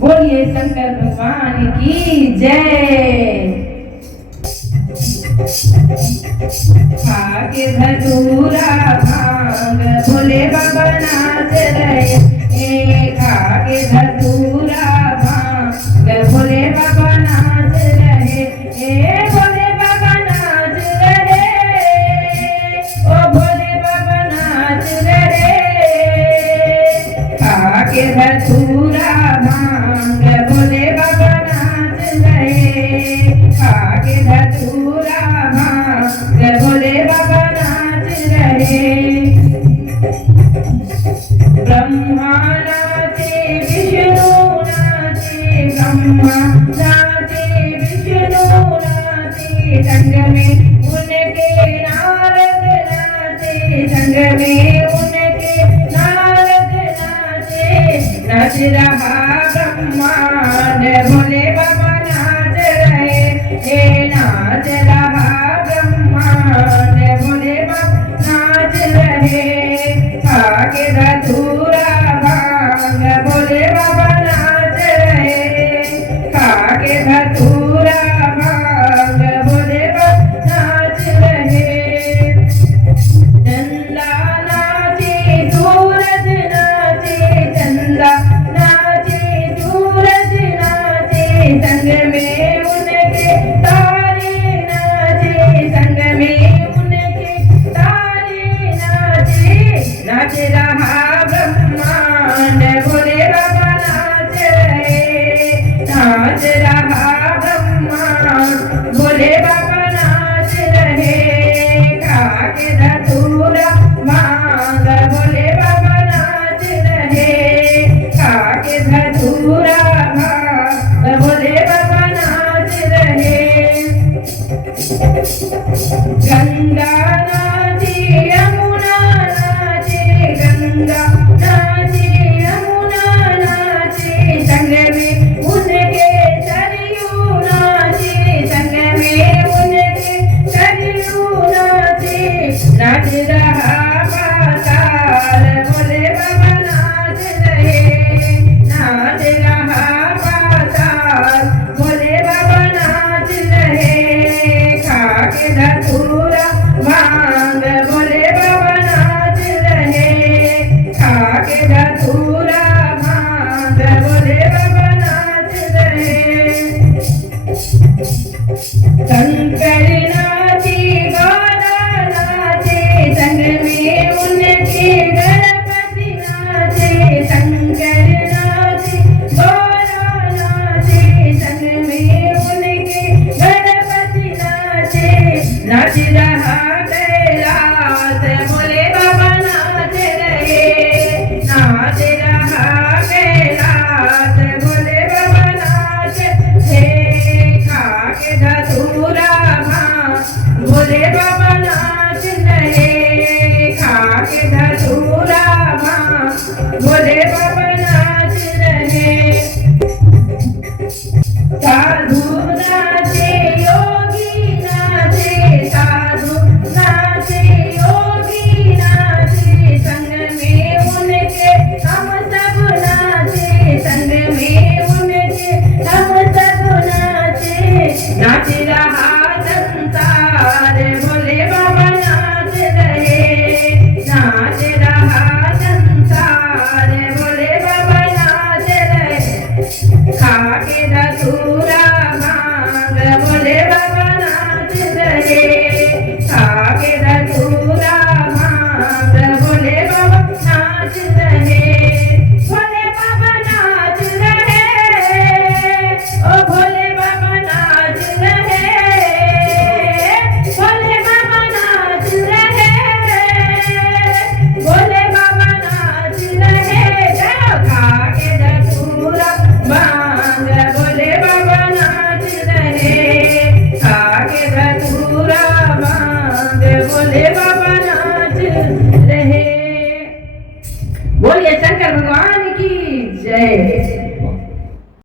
बोलिए शंकर भगवान की जय। खाके धतूरा भांग भोले बाबा नाच रहे, खाके धतूरा भांग भोले बाबा नाच रहे, भोले बाबा नाच रहे, ओ भोले बाबा नाच रहे। खाके धतूरा भांग भोले बाबा नाच रहे, खाके धतूरा भांग भोले बाबा नाच रहे। ब्रह्मा नाचे विष्णु नाचे, ब्रह्मा नाचे विष्णु नाचे, संग में उनके नारद नाचे, संग में उनके नारद नाचे। नाच रहा ब्रह्मांड भोले बाबा नाच रहे, नाच रहा ब्रह्मांड भोले बाबा नाच रहे। खाके धतूरा भांग भोले बाबा नाच रहे, खाके धतूरा भांग भोले बाबा नाच रहे। चंदा नाचे सूरज नाचे, चंदा नाचे सूरज नाचे, संग में उनके तारे नाचे, संग में उनके तारे नाचे। नाच रहा ब्रह्मांड भोले बाबा नाच रहे, नाच रहा ब्रह्मांड भोले बाबा नाच रहे। खाके धतूरा भांग भोले बाबा नाच रहे, खाके धतूरा भांग भोले बाबा नाच रहे। गंगा नाचे यमुना नाचे, गंगा नाचे यमुना नाचे, संग में उनके सरयू नाचे, संग में उनके सरयू नाचे। नाच रहा पाताल भोले बाबा नाच रहे, नाच रहा पाताल भोले बाबा नाच रहे। खाके धतूरा भांग भोले बाबा नाच रहे, खाके धतूरा भांग भोले बाबा नाच रहे। शंकर नाचे गौरा नाचे, संग में उनके गणपति नाचे, शंकर नाचे गौरा नाचे, संग में उनके गणपति नाचे। नाच रहा कैलाश भोले बाबा नाच रहे, नाच रहा कैलाश भोले बाबा नाच रहे। खाके धतूरा भांग भोले बाबा नाच रहे, खाके धतूरा भांग भोले बाबा नाच रहे। साधु नाचे योगी नाचे, साधु नाचे योगी नाचे, संग में उनके हम सब नाचे, संग में उनके हम सब नाचे। नाच रहा संसार भोले बाबा नाच रहे, नाच रहा संसार भोले बाबा नाच रहे। खाके धतूरा भांग भोले बाबा नाच रहे, खाके धतूरा भांग भोले बाबा नाच रहे।